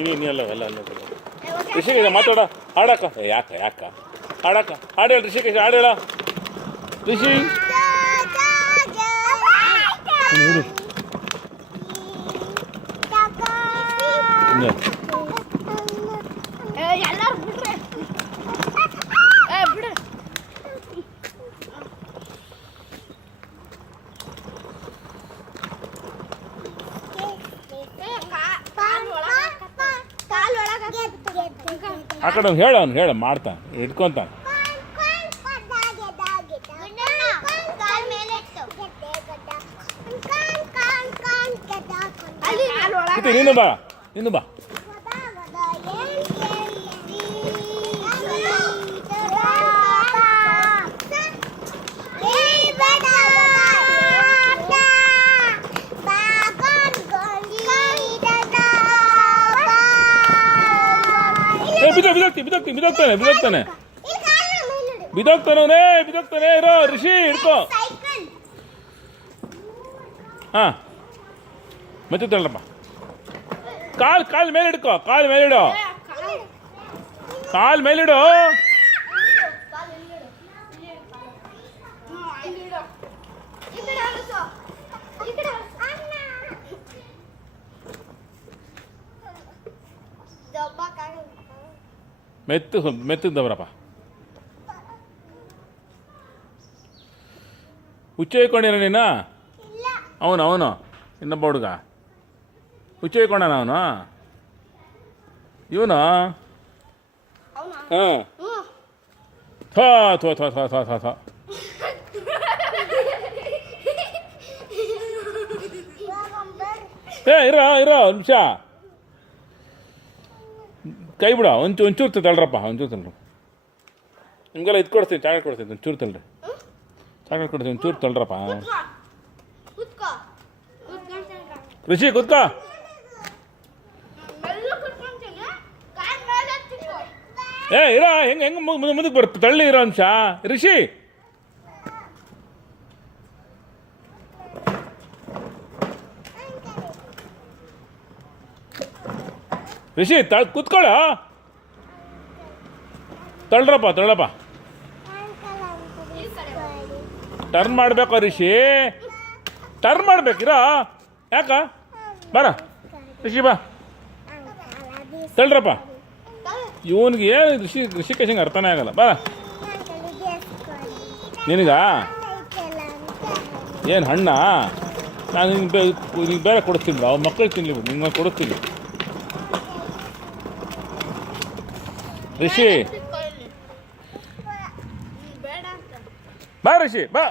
ನೀ ಅಲ್ಲ ಋಷಿಕೇಶ ಮಾತಾಡ ಹಾಡಕ್ಕ ಯಾಕ ಹಾಡಕ್ಕ ಹಾಡು ಹೇಳ ಋಷಿಕೇಶ ಹಾಡು ಹೇಳ ಋಷಿ ಆ ಕಡೆ ಹೇಳ ಅವ್ನು ಹೇಳ ಮಾಡ್ತಾ ಇಟ್ಕೊಂತ ನೀನು ಬಾ ಬಿದೋಗ್ತಾನೆ ಇರೋ ಋಷಿ ಹಿಡ್ಕೋ ಹಾಂ ಮತ್ತೆ ತಳ್ಳಪ್ಪ ಕಾಲ್ ಮೇಲೆ ಹಿಡ್ಕೋ ಕಾಲ್ ಮೇಲಿಡು ಮೆತ್ತದವರಪ್ಪ ಹುಚ್ಚ ಇಟ್ಕೊಂಡಿರ ನೀನು ಅವನು ಇನ್ನೊಬ್ಬ ಹುಡುಗ ಹುಚ್ಚ ಇಟ್ಕೊಂಡನ ಅವನು ಇವನು ಹಾಂ ಥೋ ಇರೋ ನಿಮಿಷ ಕೈ ಬಿಡ ಒಂಚೂರು ತಳ್ರಪ್ಪ ಒಂಚೂರು ತಳ್ರಿ ನಿಮಗೆಲ್ಲ ಇದು ಕೊಡ್ತೀನಿ ಚಾಕ್ಲೇಟ್ ಕೊಡ್ತೀನಿ ಒಂಚೂರು ತಳ್ರಿ ಚಾಕ್ಲೇಟ್ ಕೊಡ್ತೀನಿ ಒಂಚೂರು ತಳ್ರಪ್ಪ ಋಷಿ ಕೂತ್ಕೋ ಇರೋ ಹೆಂಗೆ ಮುಂದಕ್ಕೆ ಬರುತ್ತೆ ತಳ್ಳಿ ಇರೋ ಅಂಶ ಋಷಿ ಕೂತ್ಕೊಳ್ಳ ತಳ್ಳಪ್ಪ ಟರ್ನ್ ಮಾಡ್ಬೇಕು ಋಷಿ ಟರ್ನ್ ಮಾಡ್ಬೇಕಿರೋ ಯಾಕ ಬರ ಋಷಿ ಬಾ ತಳ್ರಪ್ಪ ಇವನಿಗೆ ಏನು ಋಷಿಕೇಶಂಗೆ ಅರ್ಥನೇ ಆಗಲ್ಲ ಬರ ನಿನಗ ಏನು ಹಣ್ಣ ನಾನು ನಿಂಗೆ ಬೇರೆ ಕೊಡಿಸ್ತೀನಿ ಅವ್ರ ಮಕ್ಕಳಿಗೆ ತಿನ್ಲಿ ನಿಂಗೆ ಕೊಡಿಸ್ತೀನಿ ಋಷಿ ಬಾ ಋಷಿ ಬಾ